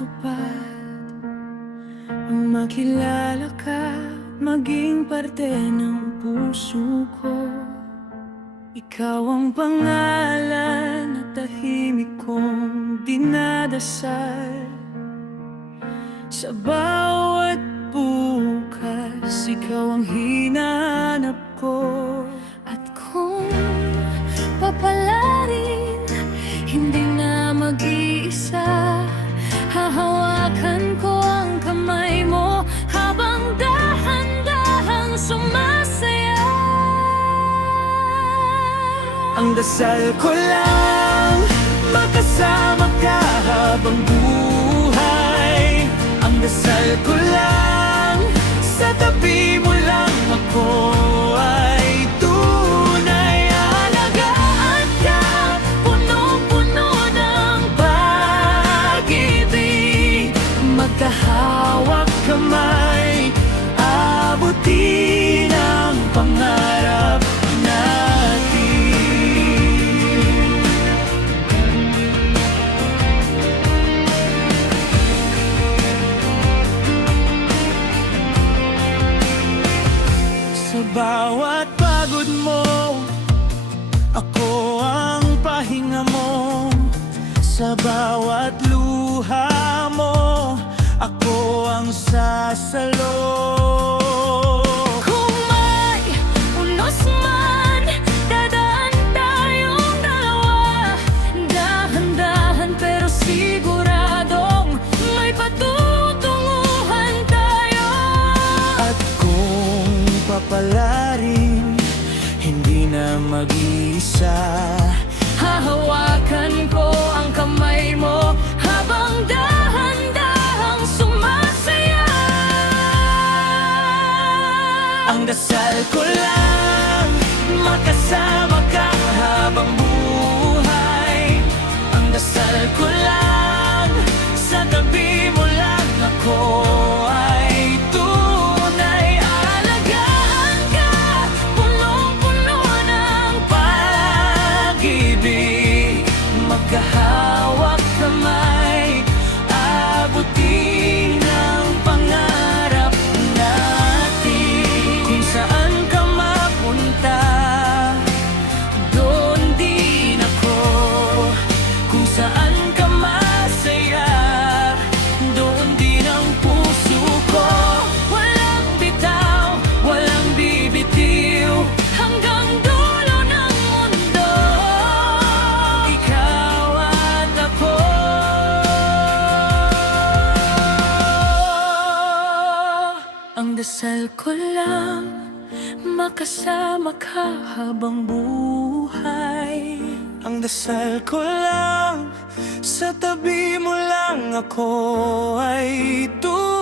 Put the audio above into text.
matupad, ang makilala ka, maging parte ng puso ko. Ikaw ang pangalan na tahimik kong dinadasal. Sa bawat bukas, ikaw ang hinahanap ko. At kung papalarin, hindi na mag-iisa, hahawakan ko ang kamay mo habang dahan-dahang sumasaya. Ang dasal ko lang, makasama ka habang buhay. Ang dasal ko lang, sa tabi mo lang ako ay tunay. Alagaan ka, punong-puno ng pag-ibig. Magkahawak kamay, abutin ang pangarap natin. Sa bawat pagod mo, ako ang pahinga mo. Sa bawat luha mo, ako ang sasalo. Kung may unos man, dadaan tayong dalawa. Dahan-dahan pero siguradong may patutunguhan tayo. At kung papalarin, hindi na mag-isa, hahawakan ko ang kamay mo habang dahan-dahang sumasaya. Ang dasal ko lang, makasama ka habang buhay. Ang dasal ko lang, sa tabi mo lang ako ay tunay. Alagaan ka, punong-puno ng pag-ibig. Magkahawak kamay, abutin ang pangarap natin. Kung saan ka mapunta, doon din ako. Kung saan ka masaya, doon din ang puso ko. Walang bitaw, walang bibitiw, hanggang dulo ng mundo, ikaw at ako. Ang dasal ko lang, makasama ka habang buhay. Ang dasal ko lang, sa tabi mo lang ako ay tunay.